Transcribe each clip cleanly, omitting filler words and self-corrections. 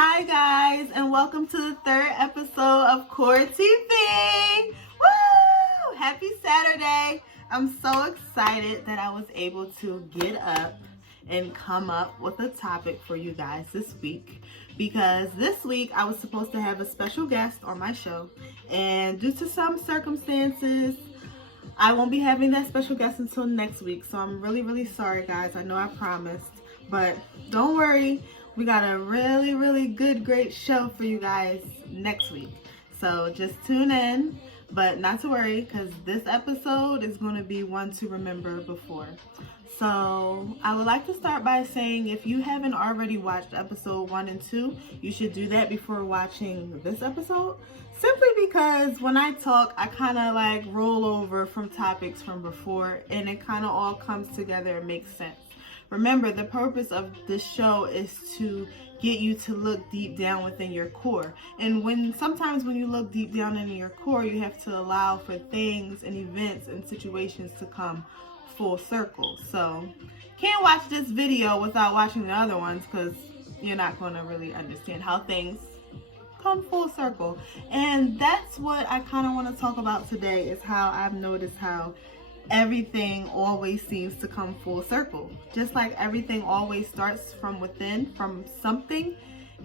Hi guys, and welcome to the third episode of C.O.R.E TV. Woo! Happy Saturday. I'm so excited that I was able to get up and come up with a topic for you guys this week, because this week I was supposed to have a special guest on my show, and due to some circumstances I won't be having that special guest until next week. So I'm really sorry guys. I know I promised, but don't worry, we got a really good, great show for you guys next week. So just tune in, but not to worry, because this episode is going to be one to remember before. So I would like to start by saying, if you haven't already watched episode 1 and 2, you should do that before watching this episode. Simply because when I talk, I kind of like roll over from topics from before, and it kind of all comes together and makes sense. Remember, the purpose of this show is to get you to look deep down within your core. And sometimes when you look deep down in your core, you have to allow for things and events and situations to come full circle. So can't watch this video without watching the other ones, because you're not going to really understand how things come full circle. And that's what I kind of want to talk about today, is how I've noticed how everything always seems to come full circle. Just like everything always starts from within, from something,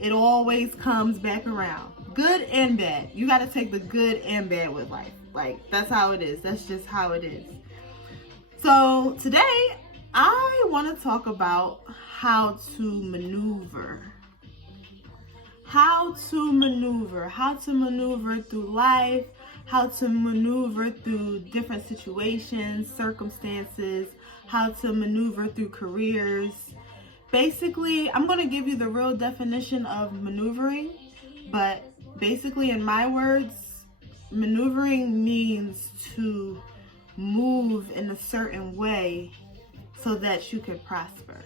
it always comes back around. Good and bad. You got to take the good and bad with life. Like, that's how it is. That's just how it is. So today I want to talk about how to maneuver. How to maneuver through life, how to maneuver through different situations, circumstances, how to maneuver through careers. Basically, I'm going to give you the real definition of maneuvering, but basically, in my words, maneuvering means to move in a certain way so that you can prosper.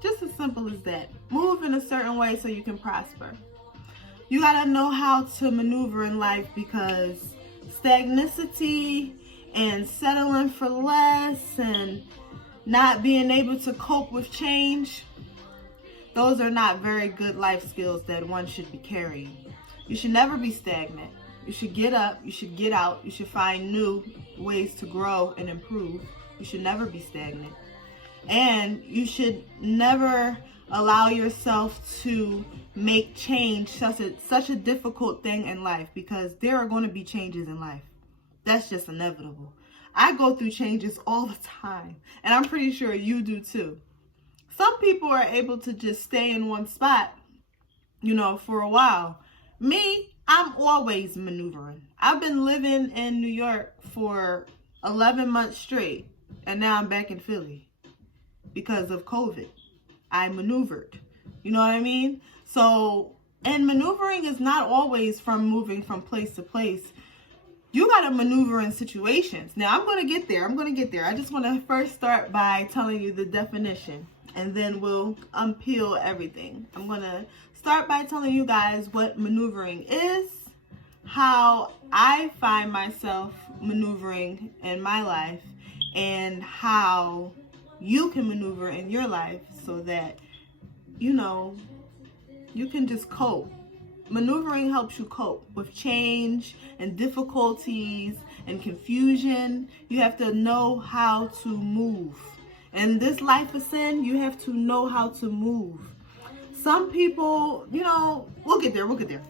Just as simple as that. Move in a certain way so you can prosper. You gotta know how to maneuver in life, because stagnicity and settling for less and not being able to cope with change, those are not very good life skills that one should be carrying. You should never be stagnant. You should get up, you should get out, you should find new ways to grow and improve. You should never be stagnant. And you should never allow yourself to make change such a difficult thing in life, because there are going to be changes in life. That's just inevitable. I go through changes all the time, and I'm pretty sure you do too. Some people are able to just stay in one spot, for a while. Me, I'm always maneuvering. I've been living in New York for 11 months straight, and now I'm back in Philly because of COVID. I maneuvered. You know what I mean? So, and maneuvering is not always from moving from place to place. You got to maneuver in situations. Now, I'm going to get there. I just want to first start by telling you the definition, and then we'll unpeel everything. I'm going to start by telling you guys what maneuvering is, how I find myself maneuvering in my life, and how you can maneuver in your life so that, you can just cope. Maneuvering helps you cope with change and difficulties and confusion. You have to know how to move. In this life of sin, you have to know how to move. Some people, we'll get there.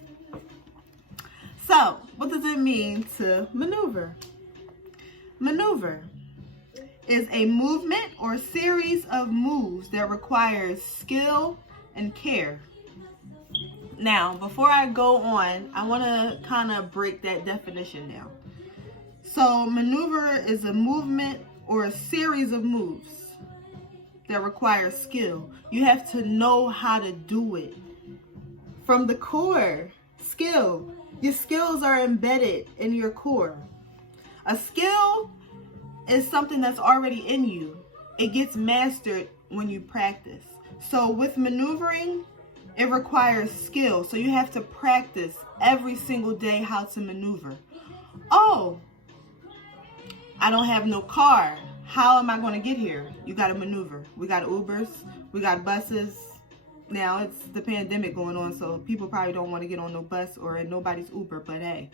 So, what does it mean to maneuver? Maneuver is a movement or series of moves that requires skill and care. Now, before I go on, I want to kind of break that definition down. So, maneuver is a movement or a series of moves that require skill. You have to know how to do it. From the core, skill. Your skills are embedded in your core. A skill is something that's already in you. It gets mastered when you practice. So with maneuvering, it requires skill. So you have to practice every single day how to maneuver. Oh, I don't have no car. How am I going to get here? You got to maneuver. We got Ubers. We got buses. Now it's the pandemic going on, so people probably don't want to get on no bus or in nobody's Uber, but hey.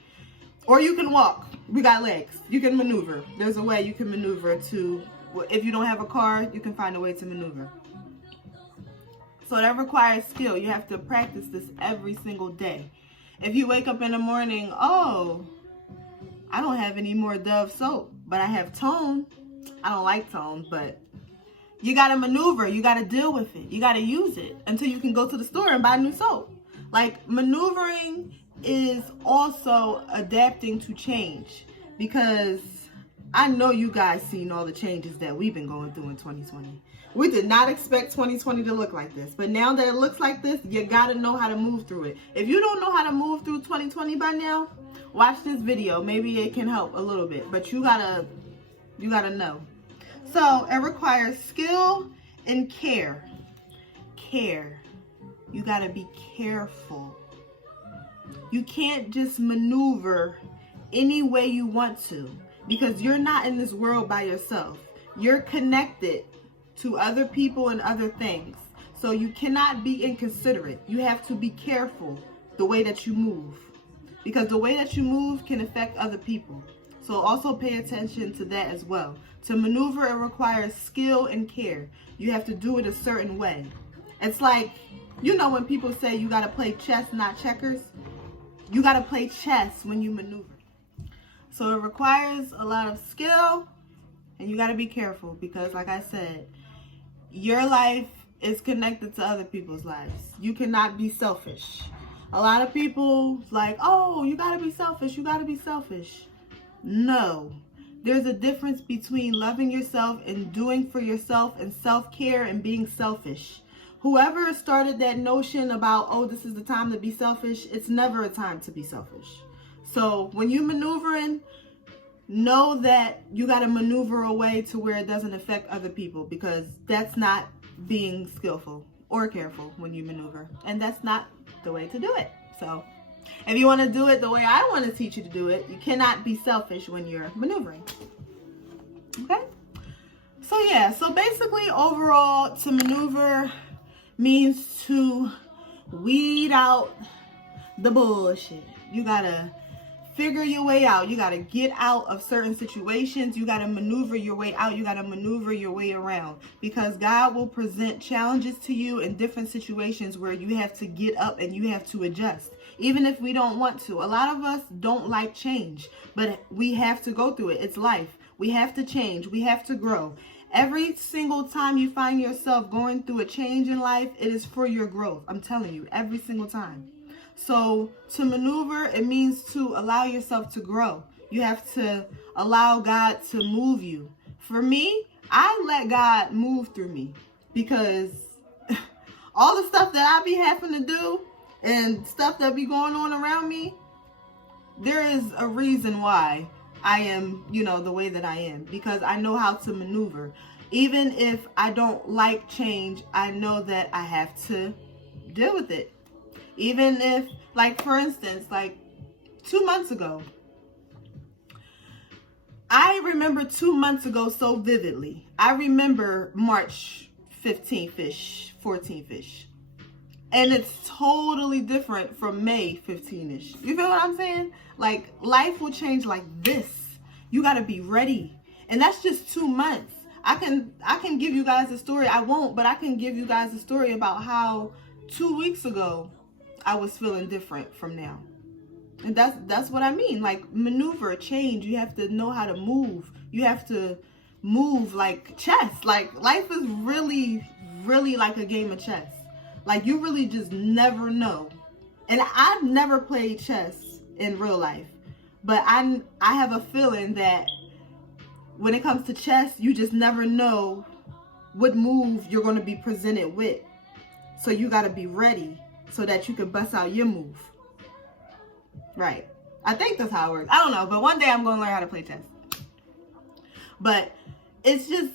Or you can walk. We got legs. You can maneuver. There's a way you can maneuver to, if you don't have a car, you can find a way to maneuver. So that requires skill. You have to practice this every single day. If you wake up in the morning, oh, I don't have any more Dove soap, but I have Tone. I don't like Tone, but you got to maneuver. You got to deal with it. You got to use it until you can go to the store and buy new soap. Like, maneuvering is also adapting to change, because I know you guys seen all the changes that we've been going through in 2020. We did not expect 2020 to look like this, but now that it looks like this, you got to know how to move through it. If you don't know how to move through 2020 by now, watch this video. Maybe it can help a little bit, but you gotta know. So it requires skill and care. Care. You gotta be careful. You can't just maneuver any way you want to, because you're not in this world by yourself. You're connected to other people and other things. So you cannot be inconsiderate. You have to be careful the way that you move, because the way that you move can affect other people. So also pay attention to that as well. To maneuver, it requires skill and care. You have to do it a certain way. It's like, you know, when people say you got to play chess, not checkers. You got to play chess when you maneuver. So it requires a lot of skill, and you got to be careful, because like I said, your life is connected to other people's lives. You cannot be selfish. A lot of people like, oh, you got to be selfish. You got to be selfish. No. There's a difference between loving yourself and doing for yourself, and self-care and being selfish. Whoever started that notion about, oh, this is the time to be selfish, it's never a time to be selfish. So when you're maneuvering, know that you got to maneuver a way to where it doesn't affect other people, because that's not being skillful or careful when you maneuver. And that's not the way to do it. So if you want to do it the way I want to teach you to do it, you cannot be selfish when you're maneuvering. Okay? So yeah, so basically overall, to maneuver means to weed out the bullshit. You gotta figure your way out. You gotta get out of certain situations. You gotta maneuver your way out. You gotta maneuver your way around, because God will present challenges to you in different situations where you have to get up and you have to adjust, even if we don't want to. A lot of us don't like change, but we have to go through it. It's life. We have to change. We have to grow. Every single time you find yourself going through a change in life, it is for your growth. I'm telling you, every single time. So to maneuver, it means to allow yourself to grow. You have to allow God to move you. For me, I let God move through me, because all the stuff that I be having to do and stuff that be going on around me, there is a reason why I am, the way that I am, because I know how to maneuver. Even if I don't like change, I know that I have to deal with it. Even if, like, for instance, like 2 months ago, I remember 2 months ago so vividly. I remember March 15th-ish, 14th-ish. And it's totally different from May 15th-ish. You feel what I'm saying? Like, life will change like this. You got to be ready. And that's just 2 months. I can give you guys a story. I won't, but I can give you guys a story about how 2 weeks ago I was feeling different from now. And that's what I mean. Like, maneuver, change. You have to know how to move. You have to move like chess. Like, life is really, really like a game of chess. Like, you really just never know. And I've never played chess in real life, but I have a feeling that when it comes to chess, you just never know what move you're going to be presented with. So you got to be ready so that you can bust out your move. Right. I think that's how it works. I don't know, but one day I'm going to learn how to play chess. But it's just,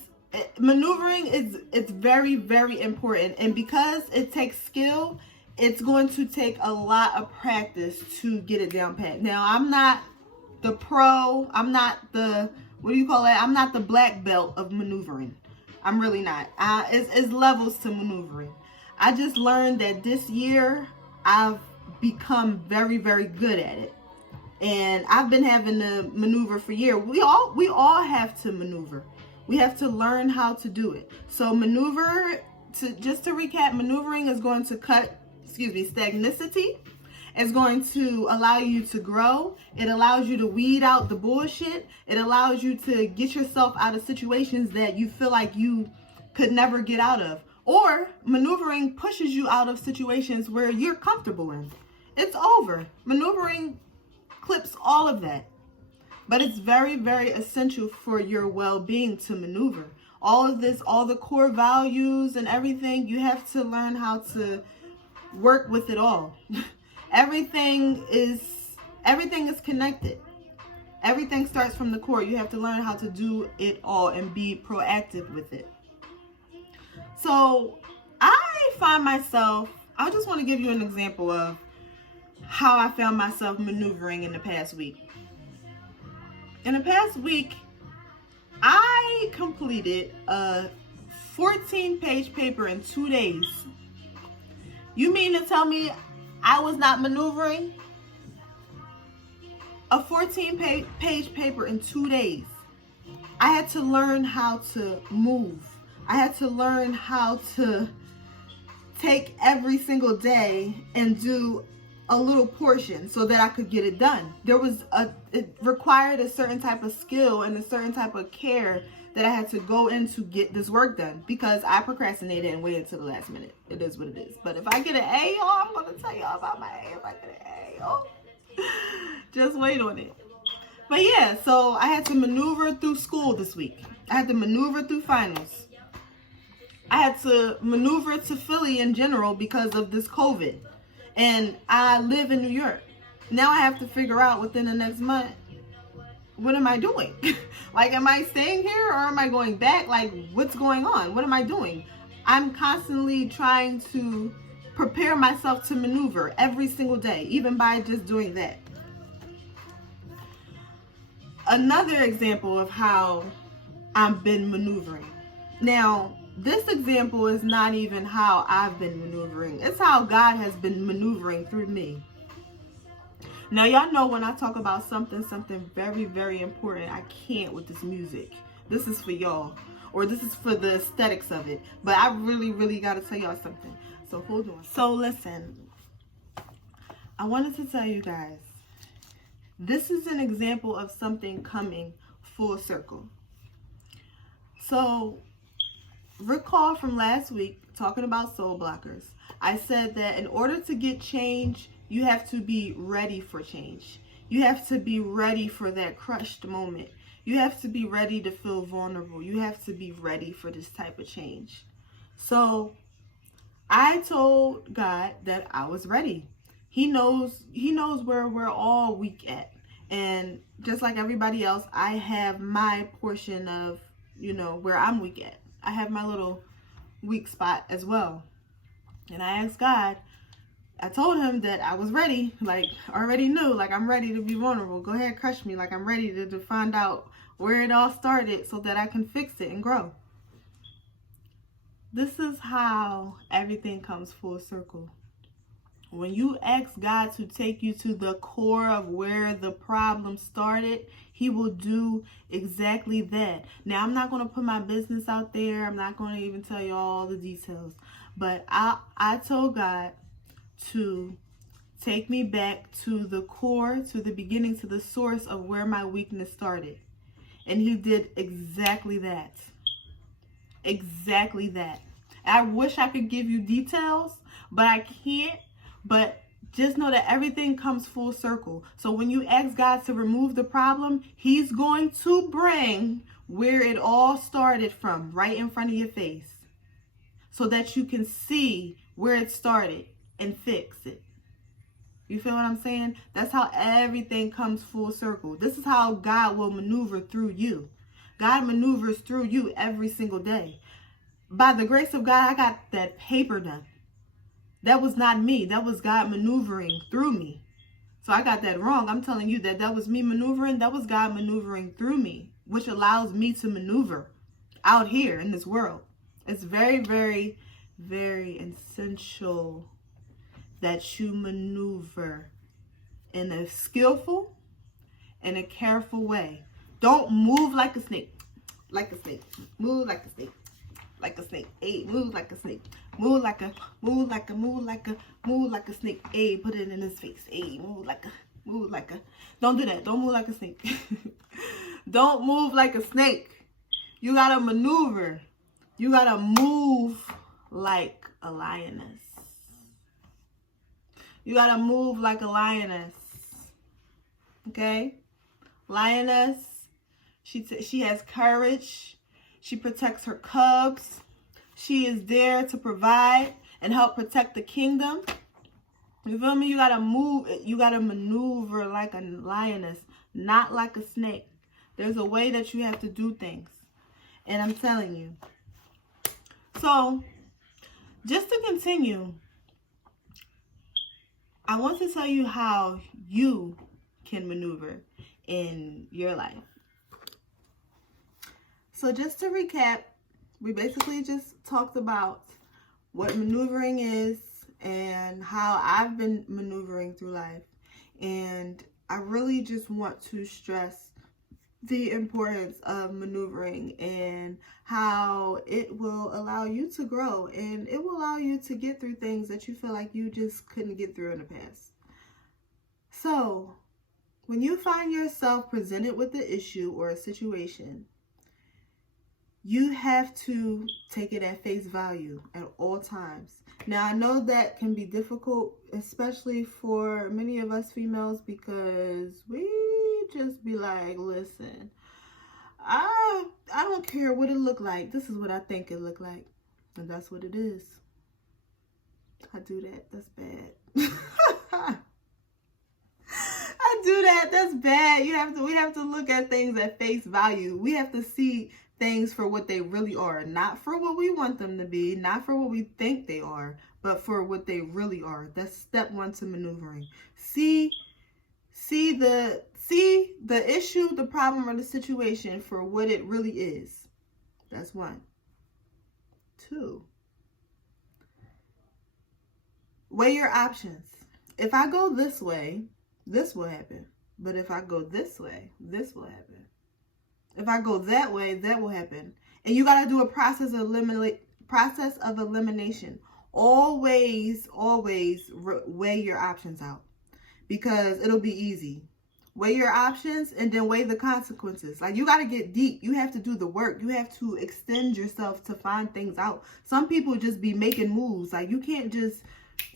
maneuvering it's very, very important. And because it takes skill, it's going to take a lot of practice to get it down pat. Now, I'm not the pro. I'm not the, I'm not the black belt of maneuvering. I'm really not. It's levels to maneuvering. I just learned that this year I've become very, very good at it. And I've been having to maneuver for years. We all have to maneuver. We have to learn how to do it. So just to recap, maneuvering is going to cut, stagnicity. It's going to allow you to grow. It allows you to weed out the bullshit. It allows you to get yourself out of situations that you feel like you could never get out of. Or maneuvering pushes you out of situations where you're comfortable in. It's over. Maneuvering clips all of that. But it's very, very essential for your well-being to maneuver. All of this, all the core values and everything, you have to learn how to work with it all. Everything is connected. Everything starts from the core. You have to learn how to do it all and be proactive with it. So I just want to give you an example of how I found myself maneuvering in the past week. In the past week, I completed a 14-page paper in 2 days. You mean to tell me I was not maneuvering? A 14-page paper in 2 days. I had to learn how to move. I had to learn how to take every single day and do a little portion so that I could get it done. It required a certain type of skill and a certain type of care that I had to go in to get this work done, because I procrastinated and waited till the last minute. It is what it is. But if I get an A, I'm going to tell y'all about my A. If I get an A, just wait on it. But yeah, so I had to maneuver through school this week. I had to maneuver through finals. I had to maneuver to Philly in general because of this COVID. And I live in New York. Now I have to figure out within the next month, what am I doing? Like, am I staying here or am I going back? Like, what's going on? What am I doing? I'm constantly trying to prepare myself to maneuver every single day, even by just doing that. Another example of how I've been maneuvering. Now, this example is not even how I've been maneuvering. It's how God has been maneuvering through me. Now, y'all know when I talk about something very, very important, I can't with this music. This is for y'all, or this is for the aesthetics of it. But I really, really got to tell y'all something. So hold on. So listen, I wanted to tell you guys, this is an example of something coming full circle. So recall from last week, talking about soul blockers, I said that in order to get change, you have to be ready for change. You have to be ready for that crushed moment. You have to be ready to feel vulnerable. You have to be ready for this type of change. So I told God that I was ready. He knows where we're all weak at. And just like everybody else, I have my portion of, where I'm weak at. I have my little weak spot as well. And I asked God, I told him that I was ready, like I already knew, like I'm ready to be vulnerable. Go ahead, crush me, like I'm ready to find out where it all started so that I can fix it and grow. This is how everything comes full circle. When you ask God to take you to the core of where the problem started, he will do exactly that. Now, I'm not going to put my business out there. I'm not going to even tell you all the details. But I told God to take me back to the core, to the beginning, to the source of where my weakness started. And he did exactly that. Exactly that. I wish I could give you details, but I can't. But just know that everything comes full circle. So when you ask God to remove the problem, he's going to bring where it all started from right in front of your face, so that you can see where it started and fix it. You feel what I'm saying? That's how everything comes full circle. This is how God will maneuver through you. God maneuvers through you every single day. By the grace of God, I got that paper done. That was not me. That was God maneuvering through me. So I got that wrong. I'm telling you that was me maneuvering. That was God maneuvering through me, which allows me to maneuver out here in this world. It's very, very, very essential that you maneuver in a skillful and a careful way. Don't move like a snake. Like a snake. Move like a snake. Like a snake. Hey, move like a snake. Move like a snake. Hey, put it in his face. Hey, move like a. Don't do that. Don't move like a snake. Don't move like a snake. You gotta maneuver. You gotta move like a lioness. You gotta move like a lioness. Okay? Lioness, she has courage. She protects her cubs. She is there to provide and help protect the kingdom. You feel me? You gotta move. You gotta maneuver like a lioness, not like a snake. There's a way that you have to do things. And I'm telling you. So, just to continue, I want to tell you how you can maneuver in your life. So just to recap, we basically just talked about what maneuvering is and how I've been maneuvering through life. And I really just want to stress the importance of maneuvering and how it will allow you to grow and it will allow you to get through things that you feel like you just couldn't get through in the past. So, when you find yourself presented with an issue or a situation, you have to take it at face value at all times. Now, I know that can be difficult, especially for many of us females, because we just be like, listen, I don't care what it look like. This is what I think it look like. And that's what it is. I do that. That's bad. I do that. That's bad. We have to look at things at face value. We have to see things for what they really are, not for what we want them to be, not for what we think they are, but for what they really are. That's step one to maneuvering. See the issue, the problem, or the situation for what it really is. That's one. Two, weigh your options. If I go this way, this will happen. But if I go this way, this will happen. If I go that way, that will happen. And you got to do a process of elimination. Always weigh your options out, because it'll be easy. Weigh your options and then weigh the consequences. Like, you got to get deep. You have to do the work. You have to extend yourself to find things out. Some people just be making moves. Like, you can't just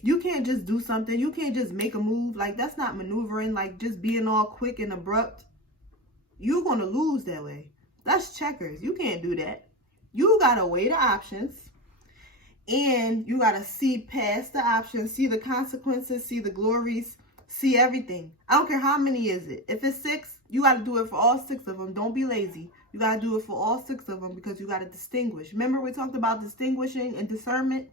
do something. You can't just make a move. Like, that's not maneuvering. Like, just being all quick and abrupt. You're going to lose that way. That's checkers. You can't do that. You got to weigh the options. And you got to see past the options. See the consequences. See the glories. See everything. I don't care how many is it. If it's 6, you got to do it for all 6 of them. Don't be lazy. You got to do it for all 6 of them, because you got to distinguish. Remember, we talked about distinguishing and discernment?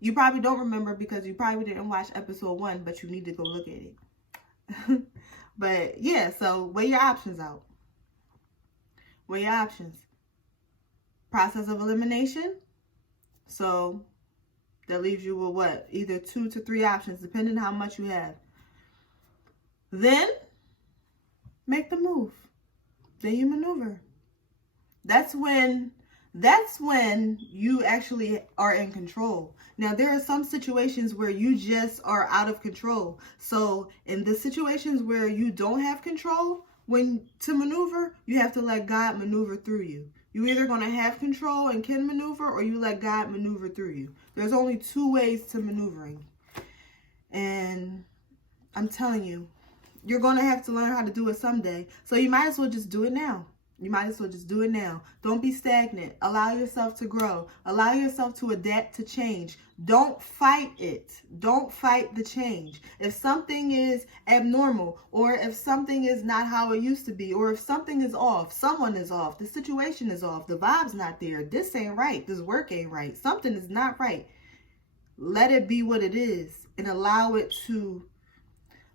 You probably don't remember because you probably didn't watch episode 1, but you need to go look at it. But yeah, so weigh your options out. Weigh your options. Process of elimination. So that leaves you with what? Either 2 to 3 options, depending on how much you have. Then make the move. Then you maneuver. That's when you actually are in control. Now, there are some situations where you just are out of control. So in the situations where you don't have control, to maneuver, you have to let God maneuver through you. You're either going to have control and can maneuver, or you let God maneuver through you. There's only 2 ways to maneuvering. And I'm telling you, you're going to have to learn how to do it someday. So you might as well just do it now. Don't be stagnant. Allow yourself to grow. Allow yourself to adapt to change. Don't fight it. Don't fight the change. If something is abnormal, or if something is not how it used to be, or if something is off, someone is off, the situation is off, the vibe's not there, this ain't right, this work ain't right, something is not right. Let it be what it is and allow it to,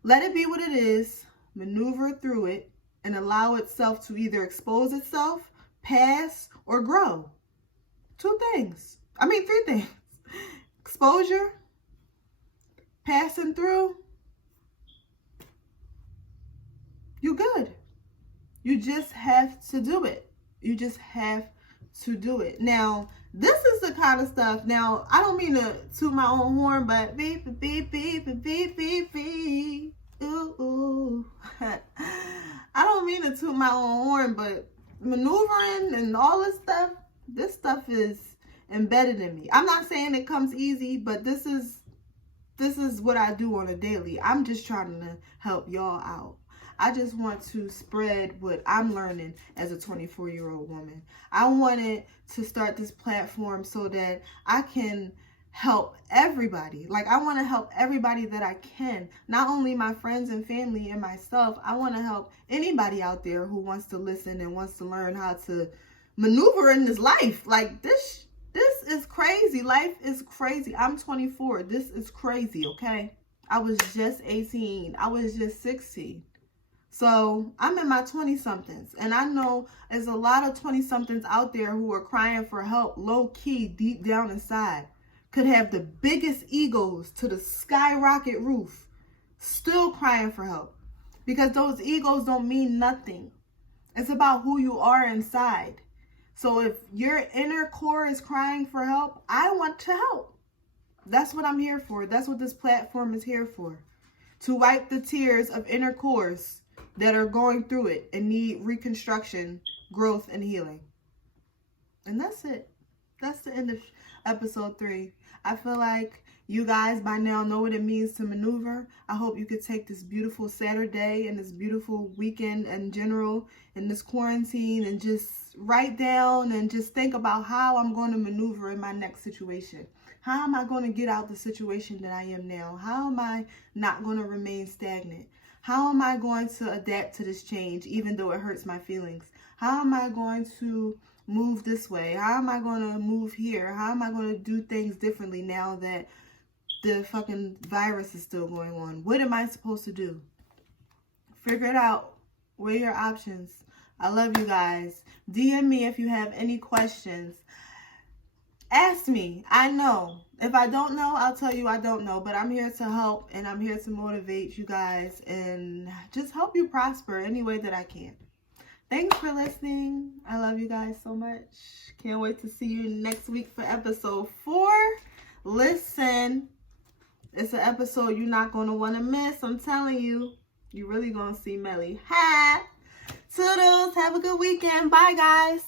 let it be what it is, maneuver through it, and allow itself to either expose itself, pass, or grow. 3 things. exposure, passing through, you're good. You just have to do it. You just have to do it. Now, this is the kind of stuff. Now, I don't mean to toot my own horn, but beep, beep, beep, beep, beep, beep, beep. Ooh, ooh. I don't mean to toot my own horn, but maneuvering and all this stuff is embedded in me. I'm not saying it comes easy, but this is what I do on a daily. I'm just trying to help y'all out. I just want to spread what I'm learning as a 24-year-old woman. I wanted to start this platform so that I can help everybody. Like, I want to help everybody that I can. Not only my friends and family and myself. I want to help anybody out there who wants to listen and wants to learn how to maneuver in this life. Like, this is crazy. Life is crazy. I'm 24. This is crazy, okay? I was just 18. I was just 16. So I'm in my 20-somethings, and I know there's a lot of 20-somethings out there who are crying for help, low-key, deep down inside, could have the biggest egos to the skyrocket roof, still crying for help, because those egos don't mean nothing. It's about who you are inside. So if your inner core is crying for help, I want to help. That's what I'm here for. That's what this platform is here for. To wipe the tears of inner cores that are going through it and need reconstruction, growth, and healing. And that's it. That's the end of episode 3. I feel like you guys by now know what it means to maneuver. I hope you could take this beautiful Saturday and this beautiful weekend in general in this quarantine and just write down and just think about how I'm going to maneuver in my next situation. How am I going to get out the situation that I am now? How am I not going to remain stagnant? How am I going to adapt to this change even though it hurts my feelings? How am I going to move this way? How am I going to move here? How am I going to do things differently now that the fucking virus is still going on? What am I supposed to do? Figure it out. Weigh your options. I love you guys. DM me if you have any questions. Ask me. I know. If I don't know, I'll tell you I don't know. But I'm here to help, and I'm here to motivate you guys and just help you prosper any way that I can. Thanks for listening. I love you guys so much. Can't wait to see you next week for episode 4. Listen, it's an episode you're not going to want to miss. I'm telling you. You're really going to see Melli. Toodles. Have a good weekend. Bye, guys.